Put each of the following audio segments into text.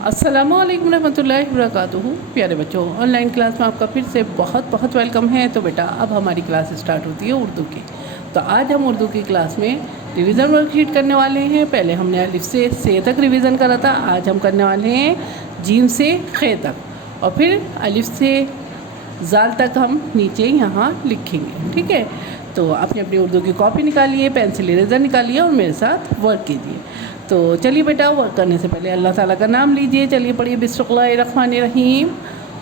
अस्सलामु अलैकुम रहमतुल्लाहि वबरकातुहू। प्यारे बच्चों, ऑनलाइन क्लास में आपका फिर से बहुत बहुत वेलकम है। तो बेटा अब हमारी क्लास स्टार्ट होती है उर्दू की। तो आज हम उर्दू की क्लास में रिवीजन वर्कशीट करने वाले हैं। पहले हमने अलिफ से तक रिवीजन करा था। आज हम करने वाले हैं जीम से खे तक और फिर अलिफ से जाल तक हम नीचे यहाँ लिखेंगे। ठीक है, तो आपने अपनी उर्दू की कॉपी निकालिए, पेंसिल इरेज़र निकालिए और मेरे साथ वर्क कीजिए। तो चलिए बेटा, वर्क करने से पहले अल्लाह ताला का नाम लीजिए। चलिए पढ़िए, बिस्मिल्लाहिर्रहमानिर्रहीम।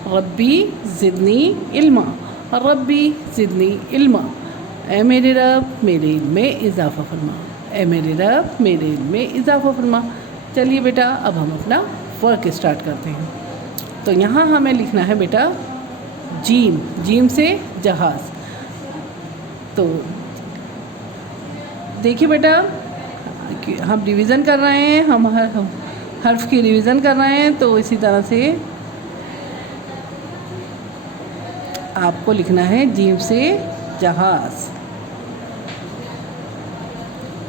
रब्बी ज़िदनी इल्मा, रब्बी ज़िदनी इल्मा। ए मेरे रब, मेरे इल्म में इजाफ़ा फरमा। ए मेरे रब, मेरे इल्म में इजाफ़ा फरमा। चलिए बेटा, अब हम अपना वर्क स्टार्ट करते हैं। तो यहाँ हमें लिखना है बेटा जीम, जीम से जहाज़। तो देखिए बेटा, हम रिवीज़न कर रहे हैं, हम हर्फ की रिवीज़न कर रहे हैं। तो इसी तरह से आपको लिखना है जीम से जहाज़।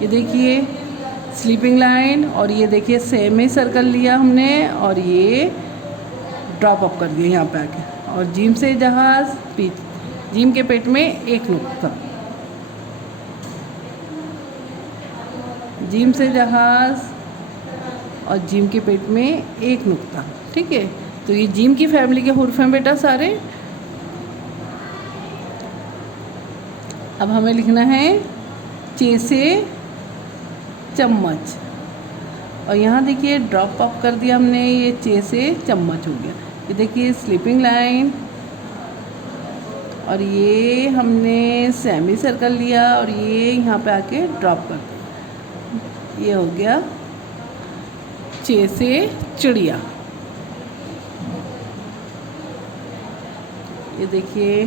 ये देखिए स्लीपिंग लाइन, और ये देखिए सेमी सर्कल लिया हमने और ये ड्रॉप अप कर दिया यहाँ पे आके। और जीम से जहाज़, जीम के पेट में एक नुक्ता, जीम से जहाज़ और जीम के पेट में एक नुक्ता। ठीक है, तो ये जीम की फैमिली के हुर्फ हैं बेटा सारे। अब हमें लिखना है चे से चम्मच, और यहाँ देखिए ड्रॉप अप कर दिया हमने, ये चे से चम्मच हो गया। ये देखिए स्लीपिंग लाइन, और ये हमने सेमी सर्कल लिया और ये यहाँ पे आके ड्रॉप कर दिया। ये हो गया चे से चिड़िया। ये देखिए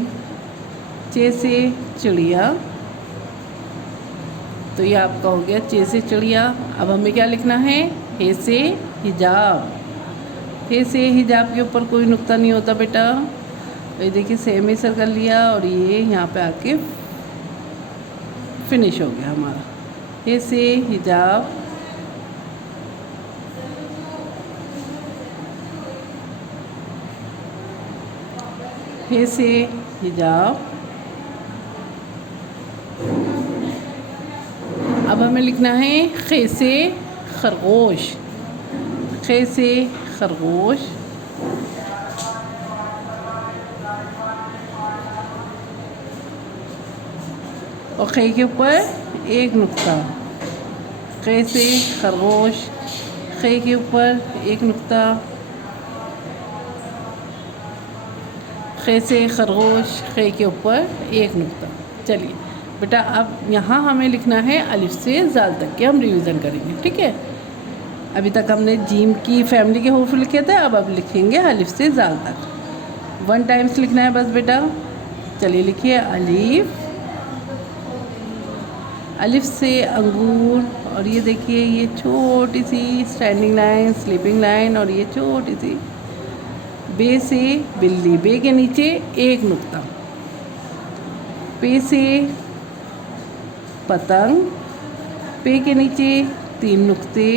चे से चिड़िया। तो ये आपका हो गया चे से चिड़िया। अब हमें क्या लिखना है, हे से हिजाब। हे से हिजाब के ऊपर कोई नुक्ता नहीं होता बेटा। ये देखिए सेमी सर्कल लिया और ये यहाँ पे आके फिनिश हो गया हमारा। हे से हिजाब, हे से हिजाब। अब हमें लिखना है खे से खरगोश, खे से खरगोश। और खे के ऊपर एक नुक्ता, खे से खरगोश, खे के ऊपर एक नुक्ता, खे से खरगोश, खे के ऊपर एक नुक्ता। चलिए बेटा, अब यहाँ हमें लिखना है अलिफ से जाल तक के हम रिवीजन करेंगे। ठीक है, अभी तक हमने जीम की फैमिली के हुर्फ लिखे थे, अब लिखेंगे अलिफ से जाल तक। 1 टाइम्स लिखना है बस बेटा। चलिए लिखिए अलिफ, अलिफ से अंगूर, और ये देखिए ये छोटी सी स्टैंडिंग लाइन, स्लीपिंग लाइन, और ये छोटी सी बे से बिल्ली, बे के नीचे एक नुक्ता, पे से पतंग, पे के नीचे 3 नुक्ते,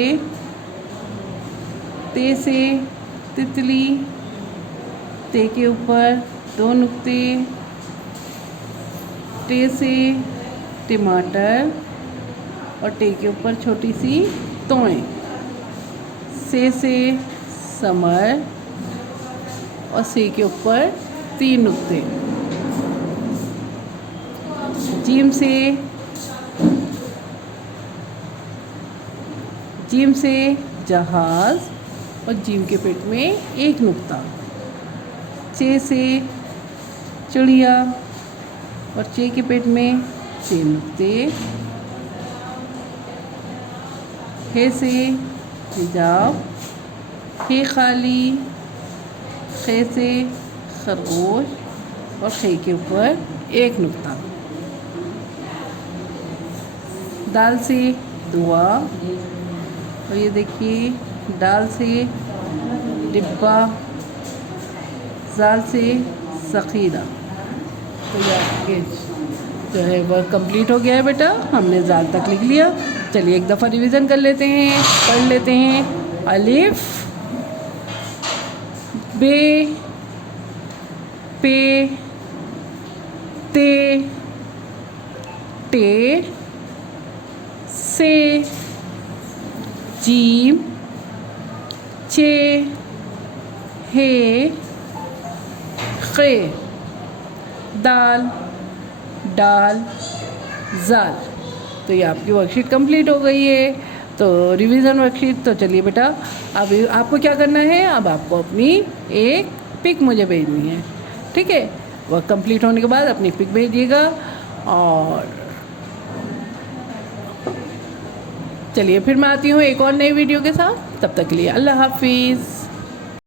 ते से तितली, ते के ऊपर 2 नुक्ते, टे से टमाटर और टे के ऊपर छोटी सी तोएं, से समर और से के ऊपर 3 नुक्ते, जीम से जहाज़ और जीम के पेट में एक नुक्ता, चे से चिड़िया और चे के पेट में 6 नुक्ते, हे से हिजाब, हे खाली, खे से खरगोश और खे के ऊपर एक नुक्ता, दाल से दुआ, और ये देखिए दाल से डिब्बा, जाल से ज़ख़ीरा। तो ये आपके जो है वर्क कंप्लीट हो गया है बेटा, हमने जाल तक लिख लिया। चलिए एक दफ़ा रिवीज़न कर लेते हैं, पढ़ लेते हैं। अलिफ बे, पे, ते, टे, से, जीम, चे, हे, खे, दाल, डाल, जाल। तो ये आपकी वर्कशीट कंप्लीट हो गई है। तो रिवीजन वर्कशीट, तो चलिए बेटा अब आपको क्या करना है, अब आपको अपनी एक पिक मुझे भेजनी है, ठीक है। वर्क कंप्लीट होने के बाद अपनी पिक भेजिएगा। और चलिए फिर मैं आती हूँ एक और नई वीडियो के साथ, तब तक के लिए अल्लाह हाफिज़।